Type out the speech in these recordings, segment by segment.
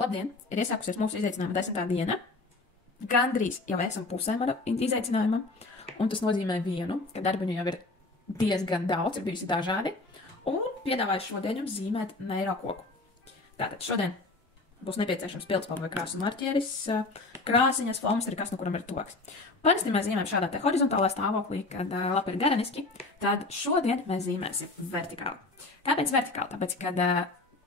Labdien! Ir iesākusies mūsu izaicinājuma 10. diena. Gandrīz jau esam pusē mana izaicinājuma. Un tas nozīmē vienu, ka darbiņu jau ir diezgan daudz, ir bijusi dažādi. Un piedāvāju šodien jums zīmēt neirokoku. Tātad šodien būs nepieciešams pildspalva vai krāsu marķieris, krāsiņas, flomasteri, kas no kuram ir toks. Parasti mēs zīmējam šādā te horizontālā stāvoklī, kad lapa ir garaniski. Tad šodien mēs zīmēsim vertikāli. Kāpēc vertikāli? Tāpēc, kad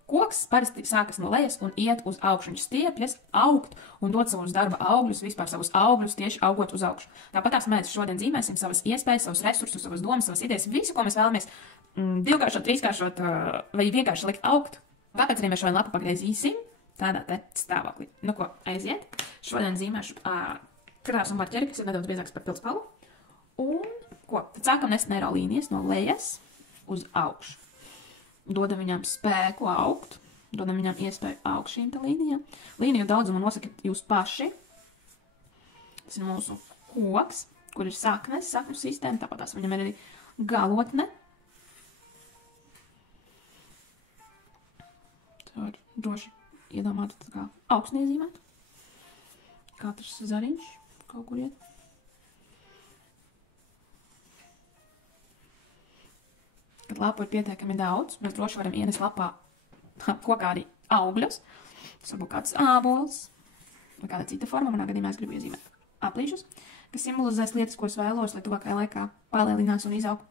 koks parasti sākas no lejas un iet uz augšu. Viņš stiepjas, augt un dot savus darba augļus, vispār savus augļus tieši augot uz augšu. Tāpat mēs šodien zīmēsim savas iespējas, savus resursus, savas domas, savas idejas, visu, ko mēs vēlamies divkāršot, trīskāršot vai vienkārši likt augt. Tāpēc arī mēs šodien lapu pagriezīsim tādā te stāvoklī. Nu ko, aiziet. Šodien zīmēšu krāsu marķeri, kas ir nedaudz biezāks par pildspalvu. Un ko? Tad sākam nest neiro līnijas no lejas uz augšu. Dodam viņām spēku augt, dodam viņām iespēju augt šīm te līnijām. Līniju daudzumu nosakat jūs paši. Tas ir mūsu koks, kur ir saknes, saknu sistēma, tāpat tās viņam ir arī galotne. Tā ir droši iedomāt tā kā augsniezīmēt. Katrs zariņš kaut kur iet. Kad lapu ir pietiekami daudz, mēs droši varam ienest lapā kokā arī augļus. Tas varbūt kāds ābols vai kāda cita forma. Manā gadījumā es gribu iezīmēt aplīšus, kas simbolizēs lietas, ko es vēlos, lai tuvākajā laikā palielinās un izaug.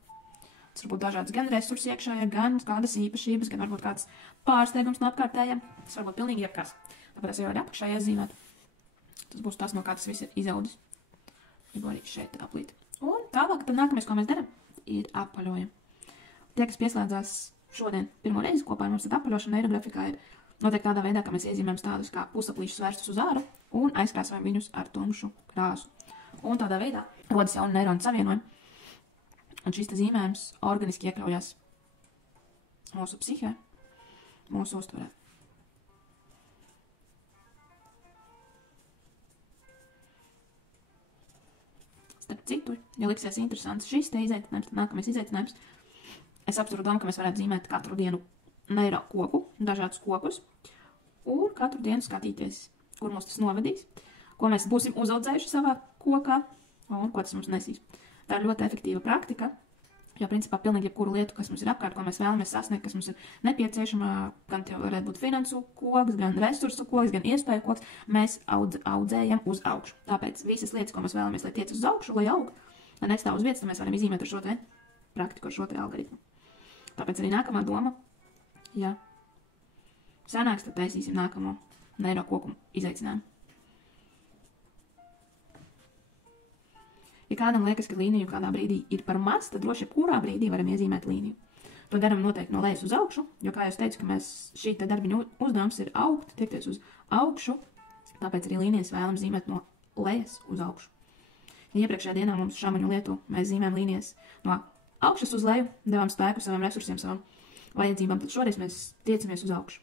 Tas varbūt dažāds gan resursi iekšējie, gan kādas īpašības, gan varbūt kāds pārsteigums no apkārtējiem. Tas varbūt pilnīgi jebkas. Tāpēc es jau arī apakšā iezīmētu. Tas būs tas, no kā tas viss ir izaudzis. Gribu arī šeit aplīt. Un tālāk, tad nākamais, ko mēs darām, ir apaļojam. Tie, kas pieslēdzās šodien pirmo reizi kopā ar mums, tad apaļošana neirografikā ir noteikti tādā veidā, ka mēs iezīmējam tādus kā pusaplīšus vērstus uz āru un aizkrāsojam viņus ar tumšu krāsu. Un tādā veidā rodas jauni neironu savienojumi. Un šis te zīmējums organiski iekļaujās mūsu psihē, mūsu uztverē. Starp citu, ja liksies interesants šis te izaicinājums, tad nākamais izaicinājums. Es apturu domu, ka mēs varētu zīmēt katru dienu neiro koku, dažādus kokus, un katru dienu skatīties, kur mums tas novedīs, ko mēs būsim uzaudzējuši savā kokā, un ko tas mums nesīs. Tā ir ļoti efektīva praktika, jo principā pilnīgi jebkuru lietu, kas mums ir apkārt, ko mēs vēlamies sasniegt, kas mums ir nepieciešama, gan tie varētu būt finansu koks, gan resursu koks, gan iespēju koks, mēs audzējam uz augšu. Tāpēc visas lietas, ko mēs vēlamies, lai tiec uz augšu, lai aug, lai nestāv uz vietas, tad mēs varam izzīmēt ar šo te praktiku, ar šo te algoritmu. Tāpēc arī nākamā doma, ja sanāks, tad taisīsim nākamo neiro koku izaicinājumu. Ja kādam liekas, ka līniju kādā brīdī ir par maz, tad droši kurā brīdī varam iezīmēt līniju. To daram noteikti no lejas uz augšu, jo, kā jau teicu, ka šī te darbiņu uzdevums ir augt, tiekties uz augšu, tāpēc arī līnijas vēlam zīmēt no lejas uz augšu. Ja iepriekšējā dienā mums šāmaņu lietu mēs zīmējam līnijas no augšas uz leju, devām spēku saviem resursiem, savam vajadzībām, tad šoreiz mēs tiecamies uz augšu.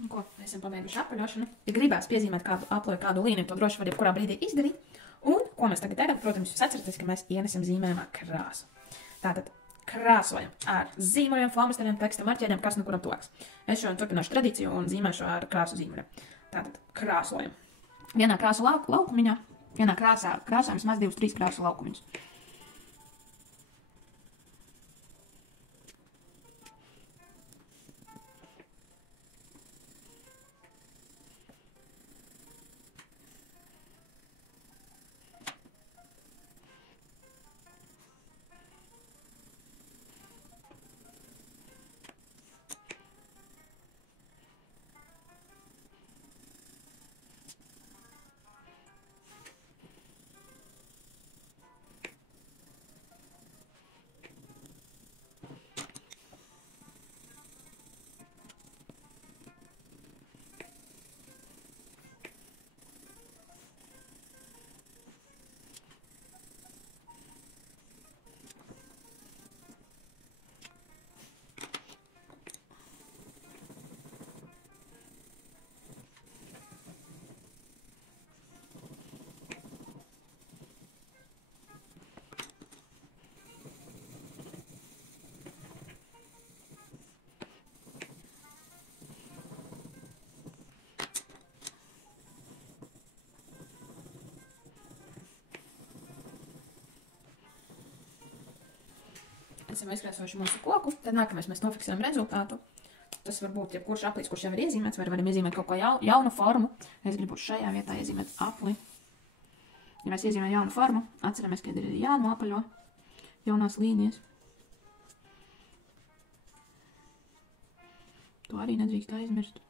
Nu, ko, esam pabeiguši apaļošanu. Ja gribās piezīmēt kādu apli, kādu līniju, to droši var jebkurā brīdī izdarīt. Un, ko mēs tagad darām, protams, jūs atceraties, ka mēs ienesam zīmējumā krāsu. Tātad krāsojam ar zīmoliem, flomasteriem, teksta marķieriem, kas nu kuram tuvāks. Es šodien turpināšu tradīciju un zīmēšu ar krāsu zīmoliem. Tātad krāsojam. Vienā krāsu laukumiņā, vienā krāsām vismaz 2-3 krāsu laukumiņus. Esam aizkrāsojuši mūsu koku, tad nākamais mēs nofiksējam rezultātu. Tas var būt jebkurš aplis, kurš jau ir iezīmēts, vai varam iezīmēt kaut ko jaunu formu. Es gribu šajā vietā iezīmēt apli. Ja mēs iezīmējam jaunu formu, atceramies, ka ir jānoapaļo jaunās līnijas. To arī nedrīkst aizmirst.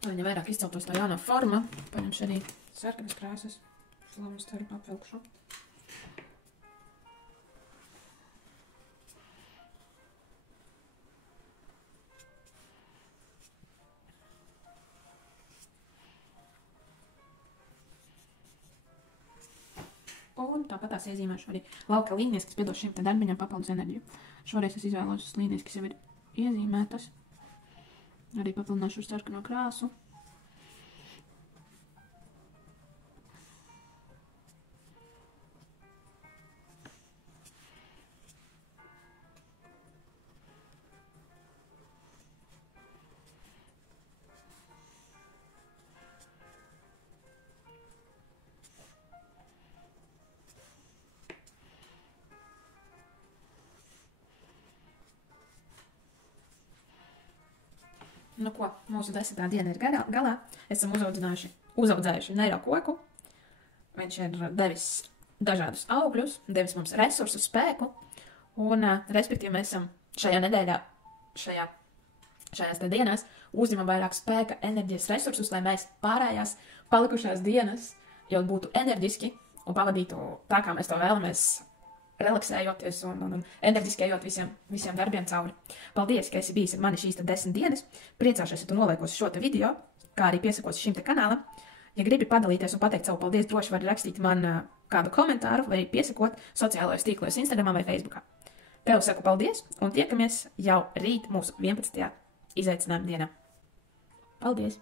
Lai viņa vairāk izceltos tā jaunā forma, paņemšu arī sarkanas krāsas, flomasteru apvilkšu. Un tāpatās iezīmēšu arī lauka līnijas, kas piedos šim te darbiņam papildus enerģiju. Šoreiz es izvēlos līnijas, kas jau ir iezīmētas. Arī papildināšu ar sarkano krāsu. Nu ko, mūsu 10. diena ir galā. Esam uzaudzējuši neiro koku. Viņš ir devis dažādus augļus, devis mums resursu, spēku. Un, respektīvi, mēs esam šajā nedēļā, šajās dienās uzņemam vairāk spēka, enerģijas resursus, lai mēs pārējās palikušās dienas jau būtu enerģiski un pavadītu tā, kā mēs to vēlamies, relaksējoties un enerģiski ejot visiem darbiem cauri. Paldies, ka esi bijis ar mani šīs 10 dienas. Priecāšos, ja tu noliekos šo te video, kā arī piesakos šim te kanālam. Ja gribi padalīties un pateikt savu paldies, droši var rakstīt man kādu komentāru vai piesakot sociālajos tīklos Instagramā vai Facebookā. Tev saku paldies un tiekamies jau rīt mūsu 11. izaicinājuma dienā. Paldies!